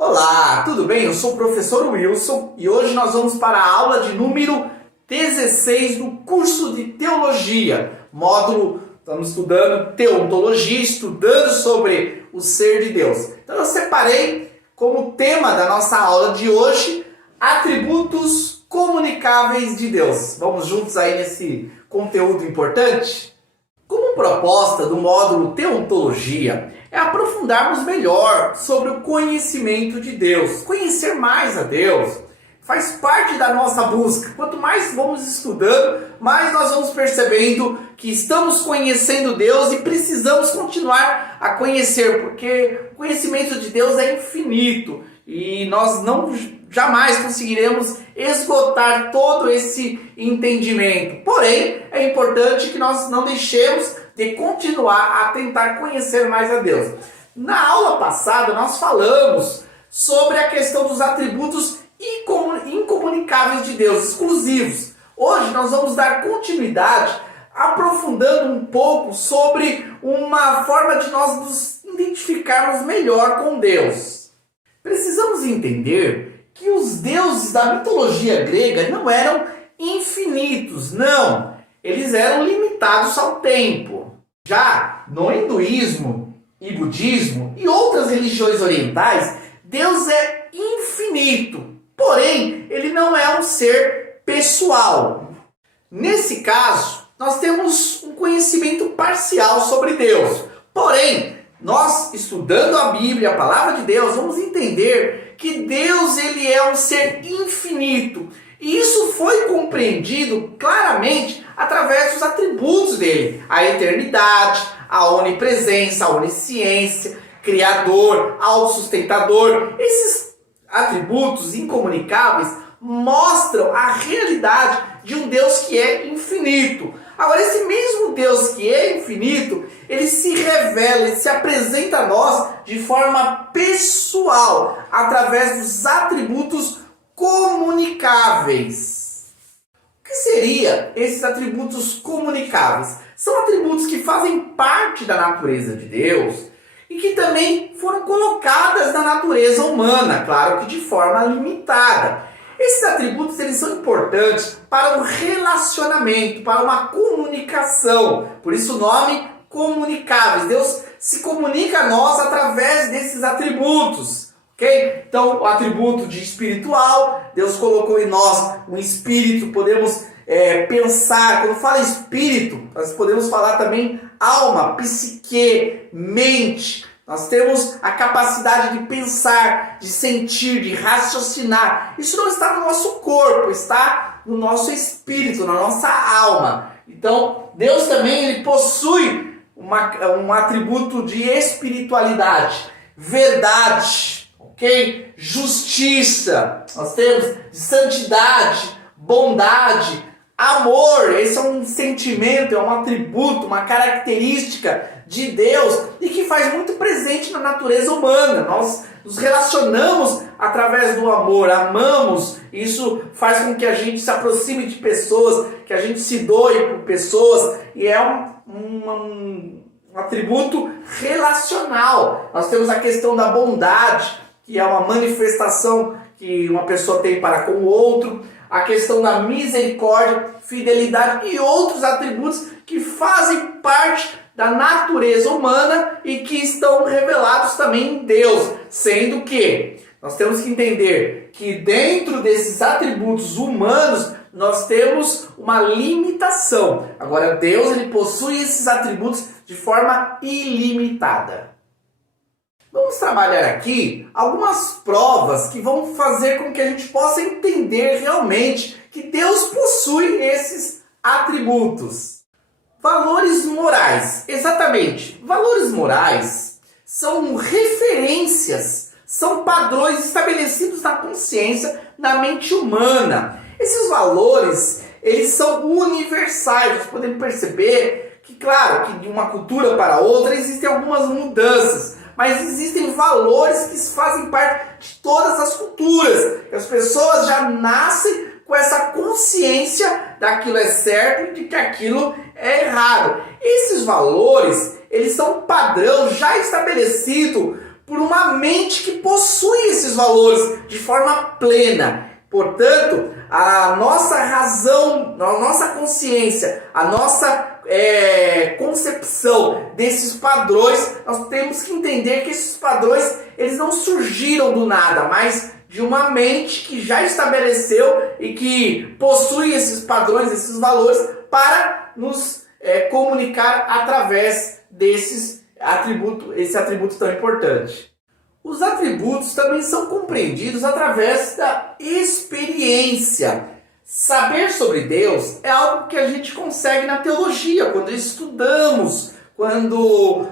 Olá, tudo bem? Eu sou o professor Wilson e hoje nós vamos para a aula de número 16 do curso de Teologia. Módulo, estamos estudando Teontologia, estudando sobre o ser de Deus. Então eu separei como tema da nossa aula de hoje, atributos comunicáveis de Deus. Vamos juntos aí nesse conteúdo importante? Como proposta do módulo Teontologia, é aprofundarmos melhor sobre o conhecimento de Deus. Conhecer mais a Deus faz parte da nossa busca. Quanto mais vamos estudando, mais nós vamos percebendo que estamos conhecendo Deus e precisamos continuar a conhecer, porque o conhecimento de Deus é infinito e nós jamais conseguiremos esgotar todo esse entendimento. Porém, é importante que nós não deixemos de continuar a tentar conhecer mais a Deus. Na aula passada, nós falamos sobre a questão dos atributos incomunicáveis de Deus, exclusivos. Hoje nós vamos dar continuidade, aprofundando um pouco sobre uma forma de nós nos identificarmos melhor com Deus. Precisamos entender que os deuses da mitologia grega não eram infinitos, não. Eles eram limitados ao tempo. Já no hinduísmo e budismo e outras religiões orientais, Deus é infinito, porém ele não é um ser pessoal. Nesse caso, nós temos um conhecimento parcial sobre Deus. Porém, nós estudando a Bíblia, a palavra de Deus, vamos entender que Deus ele é um ser infinito. E isso foi compreendido claramente através dos atributos dele. A eternidade, a onipresença, a onisciência, criador, autossustentador. Esses atributos incomunicáveis mostram a realidade de um Deus que é infinito. Agora, esse mesmo Deus que é infinito, ele se revela, ele se apresenta a nós de forma pessoal, através dos atributos comunicáveis. O que seriam esses atributos comunicáveis? São atributos que fazem parte da natureza de Deus e que também foram colocadas na natureza humana, claro que de forma limitada. Esses atributos eles são importantes para o relacionamento, para uma comunicação. Por isso o nome comunicáveis. Deus se comunica a nós através desses atributos. Okay? Então, o atributo de espiritual, Deus colocou em nós um espírito, podemos pensar. Quando fala espírito, nós podemos falar também alma, psique, mente. Nós temos a capacidade de pensar, de sentir, de raciocinar. Isso não está no nosso corpo, está no nosso espírito, na nossa alma. Então, Deus também ele possui um atributo de espiritualidade, verdade, ok? Justiça, nós temos de santidade, bondade, amor. Esse é um sentimento, é um atributo, uma característica de Deus e que faz muito presente na natureza humana. Nós nos relacionamos através do amor, amamos, isso faz com que a gente se aproxime de pessoas, que a gente se doe por pessoas e é um atributo relacional. Nós temos a questão da bondade, que é uma manifestação que uma pessoa tem para com o outro, a questão da misericórdia, fidelidade e outros atributos que fazem parte da natureza humana e que estão revelados também em Deus, sendo que nós temos que entender que dentro desses atributos humanos nós temos uma limitação. Agora Deus ele possui esses atributos de forma ilimitada. Vamos trabalhar aqui algumas provas que vão fazer com que a gente possa entender realmente que Deus possui esses atributos. Valores morais. Exatamente. Valores morais são referências, são padrões estabelecidos na consciência, na mente humana. Esses valores, eles são universais. Nós podemos perceber que, claro, que de uma cultura para outra existem algumas mudanças, mas existem valores que fazem parte de todas as culturas. As pessoas já nascem com essa consciência daquilo é certo e de que aquilo é errado. Esses valores, eles são um padrão já estabelecido por uma mente que possui esses valores de forma plena. Portanto, a nossa razão, a nossa consciência, a nossa concepção desses padrões, nós temos que entender que esses padrões eles não surgiram do nada, mas de uma mente que já estabeleceu e que possui esses padrões, esses valores para nos comunicar através desses atributos, esse atributo tão importante. Os atributos também são compreendidos através da experiência. Saber sobre Deus é algo que a gente consegue na teologia, quando estudamos, quando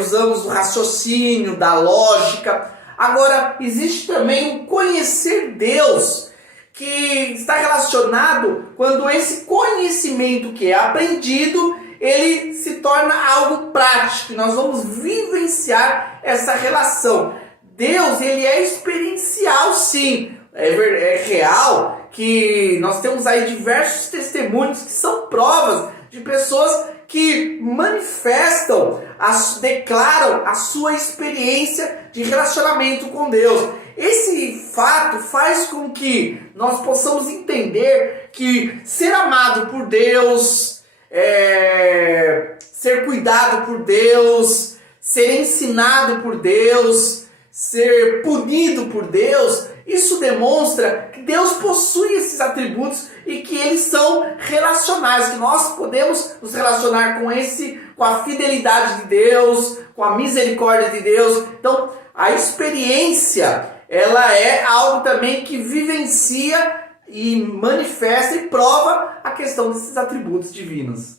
usamos o raciocínio, da lógica. Agora, existe também o conhecer Deus, que está relacionado quando esse conhecimento que é aprendido, ele se torna algo prático. Nós vamos vivenciar essa relação. Deus, ele é experiencial, sim. É real que nós temos aí diversos testemunhos que são provas de pessoas que manifestam, declaram a sua experiência de relacionamento com Deus. Esse fato faz com que nós possamos entender que ser amado por Deus, ser cuidado por Deus, ser ensinado por Deus, ser punido por Deus, isso demonstra que Deus possui esses atributos e que eles são relacionais, que nós podemos nos relacionar com a fidelidade de Deus, com a misericórdia de Deus. Então, a experiência, ela é algo também que vivencia e manifesta e prova a questão desses atributos divinos.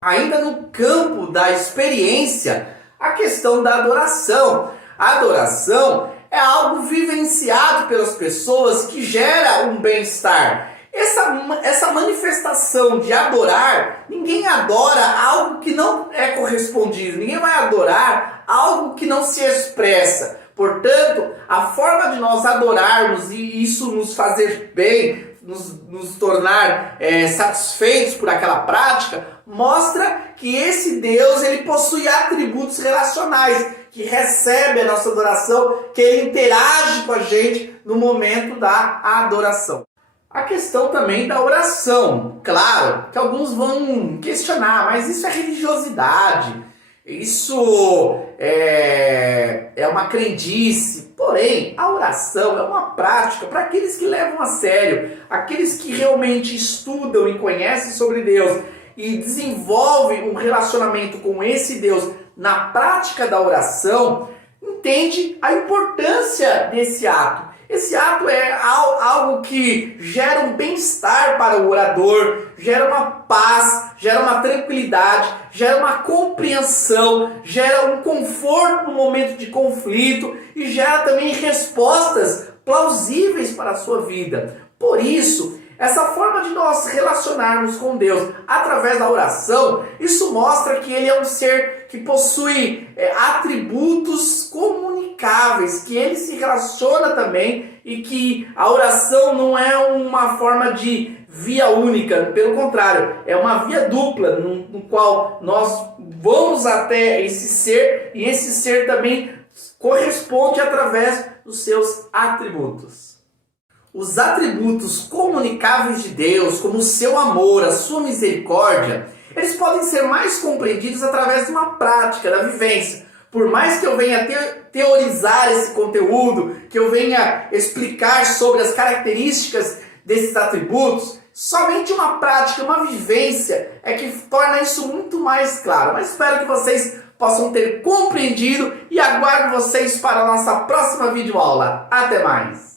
Ainda no campo da experiência, a questão da adoração. A adoração é algo vivenciado pelas pessoas que gera um bem-estar. Essa manifestação de adorar, ninguém adora algo que não é correspondido, ninguém vai adorar algo que não se expressa. Portanto, a forma de nós adorarmos e isso nos fazer bem, nos tornar satisfeitos por aquela prática, mostra que esse Deus ele possui atributos relacionais, que recebe a nossa adoração, que ele interage com a gente no momento da adoração. A questão também da oração. Claro que alguns vão questionar, mas isso é religiosidade, isso é uma crendice. Porém, a oração é uma prática para aqueles que levam a sério, aqueles que realmente estudam e conhecem sobre Deus e desenvolvem um relacionamento com esse Deus na prática da oração, entende a importância desse ato. Esse ato é algo que gera um bem-estar para o orador, gera uma paz, gera uma tranquilidade, gera uma compreensão, gera um conforto no momento de conflito e gera também respostas plausíveis para a sua vida. Por isso, essa forma de nós relacionarmos com Deus através da oração, isso mostra que ele é um ser que possui atributos comunicáveis, que ele se relaciona também e que a oração não é uma forma de via única, pelo contrário, é uma via dupla no qual nós vamos até esse ser e esse ser também corresponde através dos seus atributos. Os atributos comunicáveis de Deus, como o seu amor, a sua misericórdia, eles podem ser mais compreendidos através de uma prática, da vivência. Por mais que eu venha teorizar esse conteúdo, que eu venha explicar sobre as características desses atributos, somente uma prática, uma vivência é que torna isso muito mais claro. Mas espero que vocês possam ter compreendido e aguardo vocês para a nossa próxima videoaula. Até mais!